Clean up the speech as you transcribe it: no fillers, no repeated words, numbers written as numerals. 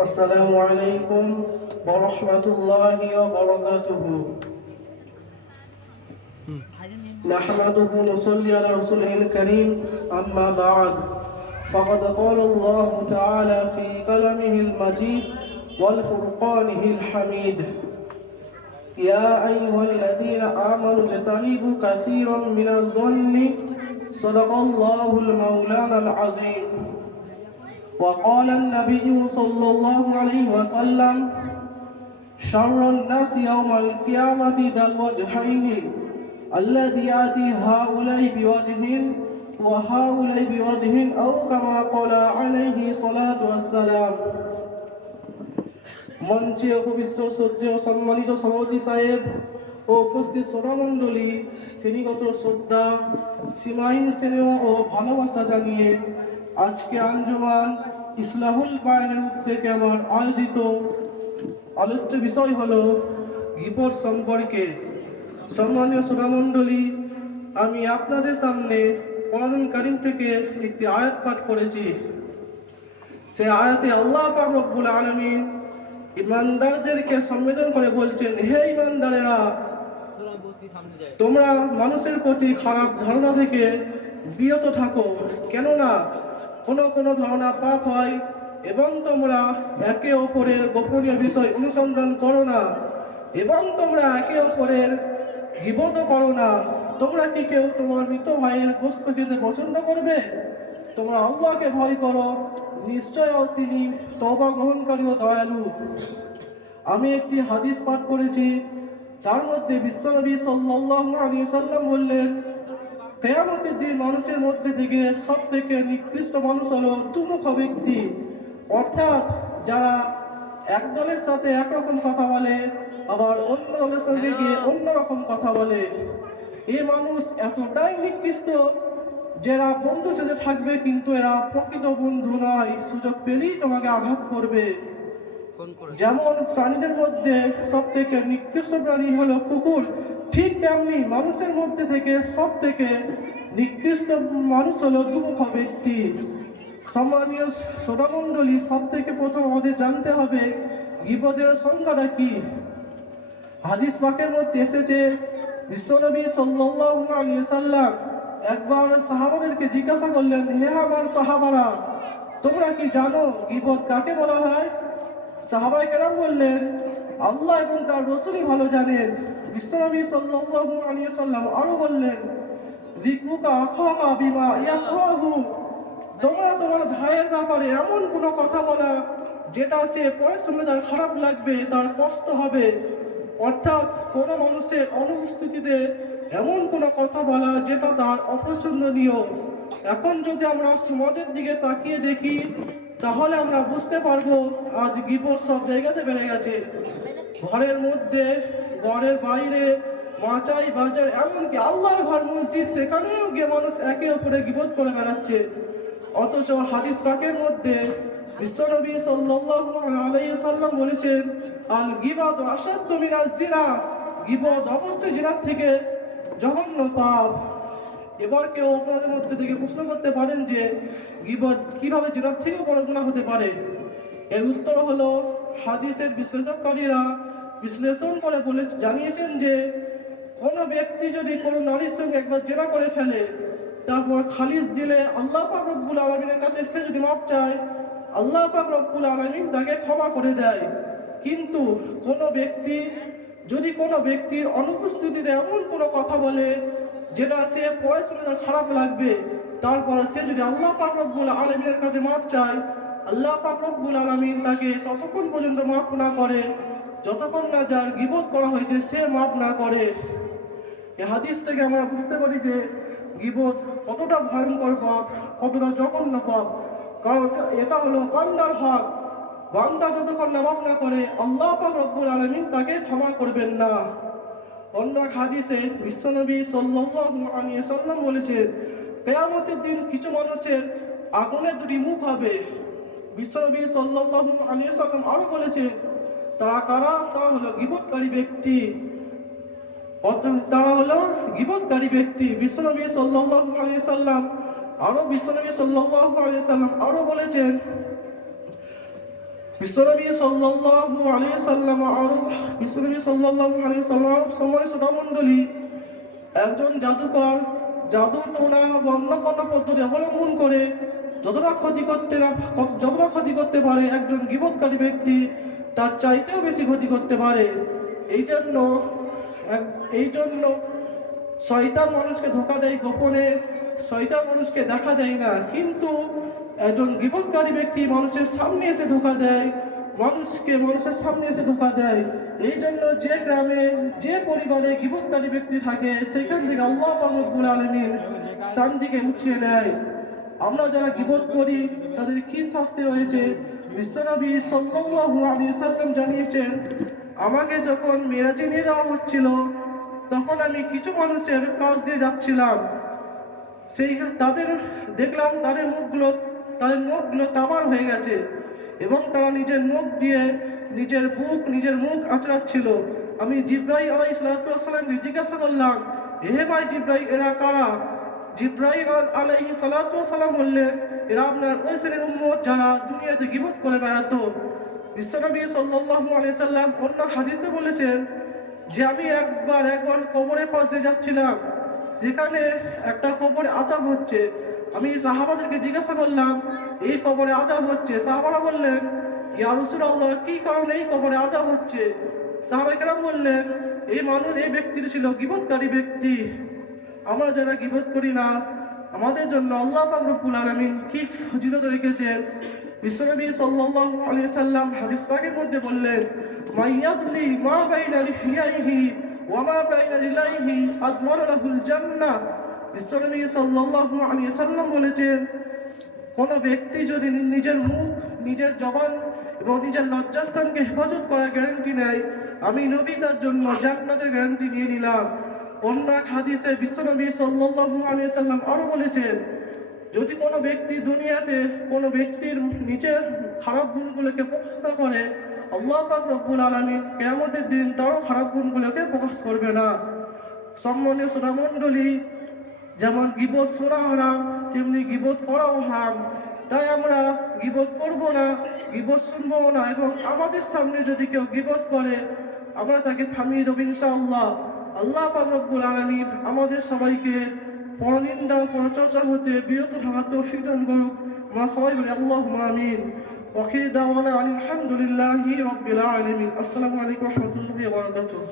السلام عليكم ورحمة الله وبركاته. نحمده ونصلي على رسوله الكريم. أما بعد فقد قال الله تعالى في كلامه المجيد والفرقانه الحميد: يا أيها الذين آمنوا اجتنبوا كثيرا من الظن صدق الله المولانا العظيم. وقال النبي صلى الله عليه وسلم: شر الناس يوم القيامة ذا الوجهين الذي يأتي هؤلاء بوجه وهؤلاء بوجه أو كما قال عليه الصلاة والسلام. মঞ্চে উপবিষ্ট শ্রদ্ধেয় সম্মানিত সভাপতি সাহেব ও উপস্থিত শ্রোতামণ্ডলী, শ্রেণীগত শ্রদ্ধা, সীমাহীন স্নেহ ও ভালোবাসা জানিয়ে আজকে আঞ্জুমান ইসলাহুল বায়ানের উদ্যোগে আমার আয়োজিত আলোচ্য বিষয় হলো গীবত সম্পর্কে। সম্মানীয় শ্রোতামণ্ডলী, আমি আপনাদের সামনে কোরআনুল কারীম থেকে একটি আয়াত পাঠ করেছি। সে আয়াতে আল্লাহ পাক রব্বুল আলামিন ইমানদারদেরকে সম্বোধন করে বলছেন: হে ইমানদারেরা, তোমরা মানুষের প্রতি খারাপ ধারণা থেকে বিরত থাকো, কেননা কোনো ধারণা পাপ হয়, এবং তোমরা একে অপরের গোপনীয় বিষয় অনুসন্ধান করো না, এবং তোমরা একে অপরের গীবত করো না। তোমরা কি কেউ তোমার মৃত ভাইয়ের গোশত খেতে পছন্দ করবে? তোমরা আল্লাহকে ভয় করো, নিশ্চয় তিনি তওবা গ্রহণকারী ও দয়ালু। আমি একটি হাদিস পাঠ করেছি, তার মধ্যে বিশ্বনবী সাল্লাল্লাহু আলাইহি সাল্লাম বললেন, কিয়ামতের দিন মানুষের মধ্যে থেকে সবথেকে নিকৃষ্ট মানুষ হলো দুমুখ ব্যক্তি, অর্থাৎ যারা এক দলের সাথে একরকম কথা বলে, আবার অন্য দলের সঙ্গে গিয়ে অন্যরকম কথা বলে। এই মানুষ এতটাই নিকৃষ্ট যারা বন্ধুর সাথে থাকবে কিন্তু এরা প্রকৃত বন্ধু নয়, সুযোগ পেলেই তোমাকে আঘাত করবে। যেমন প্রাণীদের মধ্যে সব থেকে নিকৃষ্ট প্রাণী হলো কুকুর, ঠিক তেমনি মানুষের মধ্যে থেকে সব থেকে নিকৃষ্ট মানুষ হলো দুমুখ ব্যক্তি। সম্মানীয় শ্রোতামণ্ডলী, সব থেকে প্রথম আমাদের জানতে হবে গীবতের সংজ্ঞাটা কি। হাদিস পাকের মধ্যে এসেছে, বিশ্বনবী সাল্লাল্লাহু আলাইহি সাল্লাম একবার সাহাবাদেরকে জিজ্ঞাসা করলেন, হে আমার সাহাবারা, তোমরা কি জানো গীবত কাকে বলা হয়? সাহাবায়ে কেরাম বললেন, আল্লাহ এবং তার রাসূলই ভালো জানেন। বিশ্বনবী সাল্লাল্লাহু আলাইহি সাল্লাম আরো বললেন, যিকরুকা আখাকা বিমা ইয়াকরাহু, তোমরা তোমার ভাইয়ের ব্যাপারে এমন কোনো কথা বলা যেটা সে পরে শুনলে তার খারাপ লাগবে, তার কষ্ট হবে। অর্থাৎ কোনো মানুষের অনুপস্থিতিতে এমন কোনো কথা বলা যেটা তার অপছন্দনীয়। এখন যদি আমরা সমাজের দিকে তাকিয়ে দেখি তাহলে আমরা বুঝতে পারবো আজ গীবত সব জায়গাতে বেড়ে গেছে। ঘরের মধ্যে, ঘরের বাইরে, মাচাই বাজার, এমনকি আল্লাহর ঘর মসজিদ, সেখানেও গিয়ে মানুষ একে অপরে গীবত করে বেড়াচ্ছে। অথচ হাদিস পাকের মধ্যে বিশ্বনবী সাল্লাল্লাহু আলাইহি সাল্লাম বলেছেন, আল গীবাতু আশাদ্দু মিনাজ জিনা, গীবত অবশ্যই জিনার থেকে জঘন্য পাপ। এবার কেউ আপনাদের মধ্যে থেকে প্রশ্ন করতে পারেন যে গীবত কিভাবে জিনার থেকেও বড় গুনাহ হতে পারে? এর উত্তর হলো, হাদিসের বিশ্লেষণকারীরা বিশ্লেষণ করে জানিয়েছেন যে কোনো ব্যক্তি যদি কোনো নারীর সঙ্গে একবার জিনা করে ফেলে, তারপর খালিস দিলে আল্লাহ পাক রব্বুল আলামিনের কাছে সে যদি মাপ চায়, আল্লাহ পাক রব্বুল আলামিন তাকে ক্ষমা করে দেয়। কিন্তু কোনো ব্যক্তি যদি কোনো ব্যক্তির অনুপস্থিতিতে এমন কোনো কথা বলে যেটা সে পরে শুনে তার খারাপ লাগবে, তারপর সে যদি আল্লাহ পাক রব্বুল আলামিনের কাছে মাপ চায়, আল্লাহ পাক রব্বুল আলামিন তাকে ততক্ষণ পর্যন্ত মাফ না করে যতক্ষণ না যার গীবত করা হয়েছে সে মাফ না করে। এই হাদিস থেকে আমরা বুঝতে পারি যে গীবত কতটা ভয়ঙ্কর পাপ, কতটা জঘন্য পাপ। কারণ এটা হলো বান্দার হক। বান্দা যতক্ষণ নামাজ না করে আল্লাহ পাক রব্বুল আলামিন তাকে ক্ষমা করবেন না। অন্য এক হাদিসে বিশ্বনবী সাল্লাল্লাহু আলাইহি সাল্লাম বলেছেন, কিয়ামতের দিন কিছু মানুষের আগুনের দুটি মুখ হবে। বিশ্বনবী সাল্লাল্লাহু আলাইহি সাল্লাম আরো বলেছেন, তারা কারা? তারা হলো গীবতকারী ব্যক্তি। তারা হলো গীবতকারী ব্যক্তি। বিশ্বনবী সাল্লাল্লাহু আলাইহি সাল্লাম আরো বলেছেন, বিশ্বনবী সাল্লাল্লাহু আলাইহি সাল্লাম সম্মানিত শ্রোতামণ্ডলী, একজন জাদুকর জাদু টোনা বা অন্য কোনো পদ্ধতি অবলম্বন করে যতটা ক্ষতি করতে পারে একজন গীবতকারী ব্যক্তি তার চাইতেও বেশি ক্ষতি করতে পারে। এই জন্য এই জন্য শয়তান মানুষকে ধোঁকা দেয় গোপনে, শয়তান মানুষকে দেখা দেয় না, কিন্তু একজন গীবতকারী ব্যক্তি মানুষের সামনে এসে ধোঁকা দেয়, মানুষের সামনে এসে ধোঁকা দেয়। এই জন্য যে গ্রামে যে পরিবারে গীবতকারী ব্যক্তি থাকে সেখান থেকে আল্লাহ পাক রব্বুল আলামিন শান্তিকে উঠিয়ে নেয়। আমরা যারা গীবত করি তাদের কি শাস্তি রয়েছে? বিশ্বনবী সাল্লাল্লাহু আলাইহি সাল্লাম জানিয়েছেন, আমাকে যখন মেরাজে নিয়ে যাওয়া হচ্ছিল তখন আমি কিছু মানুষের কাছ দিয়ে যাচ্ছিলাম, দেখলাম তাদের মুখগুলো তামার হয়ে গেছে এবং তারা নিজের মুখ আঁচড়াচ্ছিল। আমি জিব্রাইল আলাইহিস সালামকে জিজ্ঞাসা করলাম, হে ভাই জিব্রাইল, এরা কারা? জিব্রাইল আলাইহিস সালাম বললেন, এরা আপনার ওই শ্রেণীর উম্মত যারা দুনিয়াতে গীবত করে বেড়াতো। বিশ্বনবী সাল্লাল্লাহু আলাইহি সাল্লাম অন্য হাদিসে বলেছেন যে আমি একবার কবরের পাশ দিয়ে যাচ্ছিলাম, সেখানে একটা কবরে আযাব হচ্ছে। আমি সাহাবাদেরকে জিজ্ঞাসা করলাম, এই কবরে আযাব হচ্ছে? সাহাবারা বললেন, ইয়া রাসূলুল্লাহ, কি কারণে এই কবরে আযাব হচ্ছে? সাহাবায়ে কেরাম বললেন, এই ব্যক্তিটি ছিল গীবতকারী ব্যক্তি। আমরা যারা গীবত করি না, আমাদের জন্য আল্লাহ পাক রব্বুল আলামিন কি ফজিলত রেখেছেন। বিশ্বনবী সাল্লাল্লাহু আলাইহি সাল্লাম হাদিস পাকের মধ্যে বললেন, মাইয়াদলি মা বাইনা লিহিয়াইহি ওয়া মা বাইনা রিলাইহি আদমার লাহুল জান্নাহ। বিশ্বনবী সাল্লাল্লাহু আলাইহি সাল্লাম বলেছেন, কোন ব্যক্তি যদি নিজের মুখ, নিজের জবান এবং নিজের লজ্জাস্থানকে হেফাজত করার গ্যারান্টি নেয়, আমি নবী তার জন্য জান্নাতের গ্যারান্টি নিয়ে নিলাম। অন্য এক হাদিসে বিশ্বনবী সাল্লাল্লাহু আলাইহি সাল্লাম আরো বলেছেন, যদি কোনো ব্যক্তি দুনিয়াতে কোনো ব্যক্তির নিচের খারাপ গুণগুলোকে প্রকাশ না করে, আল্লাহ পাক রব্বুল আলামিন কিয়ামতের দিন তারও খারাপ গুণগুলোকে প্রকাশ করবে না। সম্মানীয় শ্রোতামণ্ডলী, যেমন গীবত শোনা হারাম, তেমনি গীবত করাও হারাম। তাই আমরা গীবত করব না, গীবত শুনবো না, এবং আমাদের সামনে যদি কেউ গীবত করে আমরা তাকে থামিয়ে দেব ইনশাআল্লাহ। আল্লাহ পাক রব্বুল আলামিন আমাদের সবাইকে পরনিন্দা পরচর্চা হতে বিরত থাকার তৌফিক দান করুক। আমরা সবাই বলি আল্লাহুম্মা আমিন। ওয়া আখিরু দাওয়ানা আলহামদুলিল্লাহি রাব্বিল আলামিন। আসসালামু আলাইকুম ওয়া রাহমাতুল্লাহি ওয়া বারাকাতুহু।